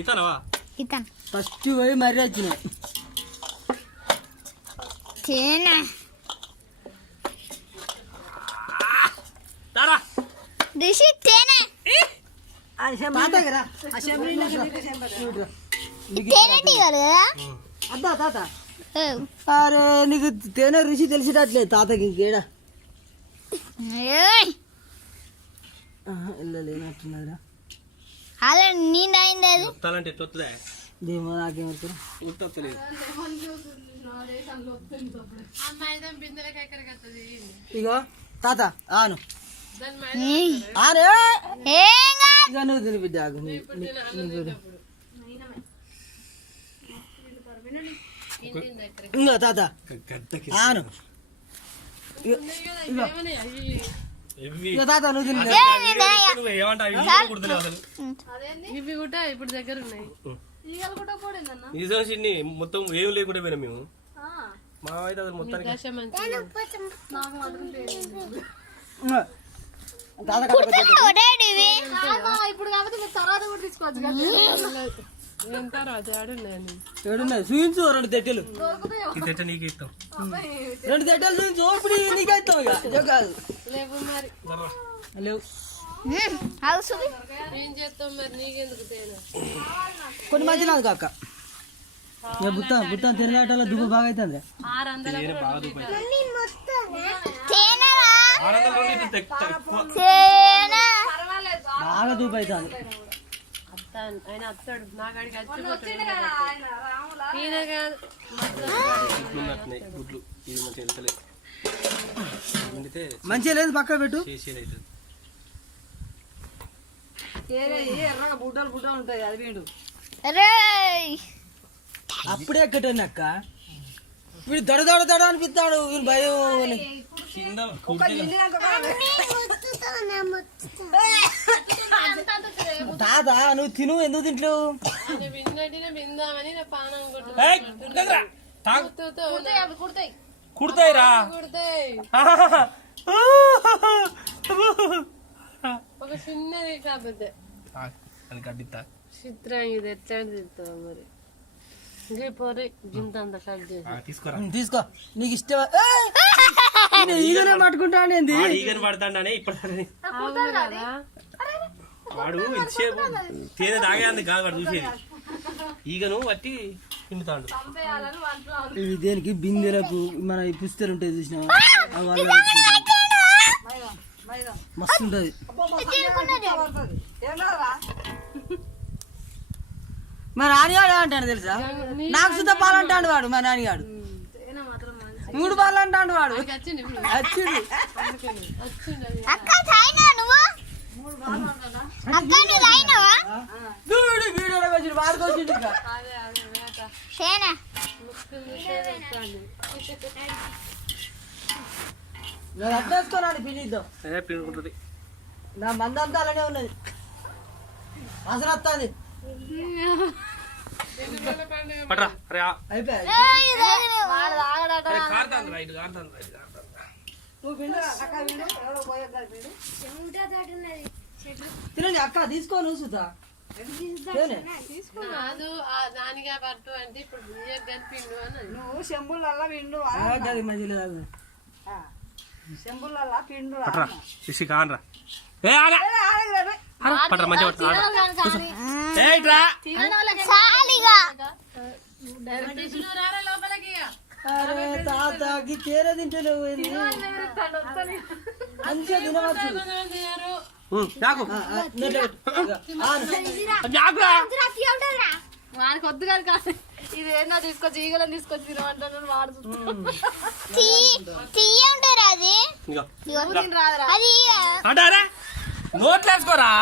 ఇతనవా ఇతను ఫస్ట్ పోయి మరీ వచ్చినాయి తేనె రిషి తేనె తేనె కదా అద్దా తాత అరే నీకు తేనె రుచి తెలిసేటట్లేదు తాతకి ఇంకేడా వెళ్ళలేనట్టున్నదిరా అలా నీళ్ళు అయింది అది వస్తానంటే ఎట్లా వస్తుందా దేమో నాకేమవుతారు వస్తలేదు ఇగో తాత ఆను ఆనే ఇక నువ్వు తిని బిడ్డ ఆగు ఇంకో తాత ఆను ఇగో తాత నువ్వు తిని ఇవి కూడా ఇప్పుడు దగ్గర ఉన్నాయి నిజం మొత్తం ఏం లేకుండా పోయినా మేము మా అయితే అసలు మొత్తానికి ఇప్పుడు కాబట్టి మీరు తర్వాత కూడా తీసుకోవచ్చు చూపించు రెండు తెట్టెలు ఈ తెట్ట నీకు ఇస్తాం రెండు తెట్టెలు చూపించు ఇప్పుడు నీకే ఇస్తాం ఇక కాదు లేవు మరి లేవు ఏం చేస్తాం మరి నీకెందుకు తేనె కొన్ని మంచి నాకు కాక బుత్తాం తిరగాటలో దుబ్బు బాగా అవుతుంది బాగా దూపు అవుతుంది ఆయన వస్తాడు నా కాడికి గుడ్లు ఇది మంచిగా వెళ్తలేదు మంచిగా లేదు పక్క పెట్టు బుడ్డలు బుడ్డలు ఉంటాయి అది వీడు అప్పుడే ఎక్కటండి అక్క వీడు దడ దడ దడ అనిపిస్తాడు వీడు భయం తాత నువ్వు తిను ఎందుకు తింటలేవు కుడతాయిరా ఒక చిన్నది కాకపోతే కడ్డిస్తా చిత్రం ఇది ఎట్లా తింటావు మరి పోరే గింత అంత కట్ చేసి తీసుకో నీకు ఇష్టం ఈగనే పట్టుకుంటాను ఈగని పడతాడనే ఇప్పుడు వాడు ఇచ్చేపు తేనె తాగేందుకు కాదు వాడు చూసేది ఈగను పట్టి తింటాడు ఇవి దేనికి బిందెలకు మన ఈ పుస్తలు ఉంటాయి చూసినా మస్తు ఉంటది మా నాన్నగాడు అంటాడు తెలుసా నాకు సుత పాలు అంటాడు వాడు మా నాన్నగాడు 3 పాలు అంటాడు వాడు వచ్చింది అట్లేసుకోరాడు పిలిద్దాం నా మందంతా అలానే ఉన్నది అసలు వస్తుంది తినండి అక్క తీసుకో నువ్వు సుతా దానిగా పట్టు అంటే ఇప్పుడు పిండు అని నువ్వు చెంబులల్లా పిండు మధ్యలో చెంబులల్లా పిండు తాతకి తేరే తింటలేవు మంచిగా తినవచ్చు వానికి వద్దు కానీ కాదు ఇది ఏదైనా తీసుకొచ్చి ఈగలను తీసుకొచ్చి తినమంటాను వాడు నోట్లేసుకోరా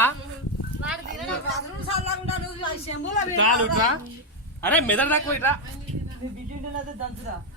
అరే మెదడు తక్కువ దంచురా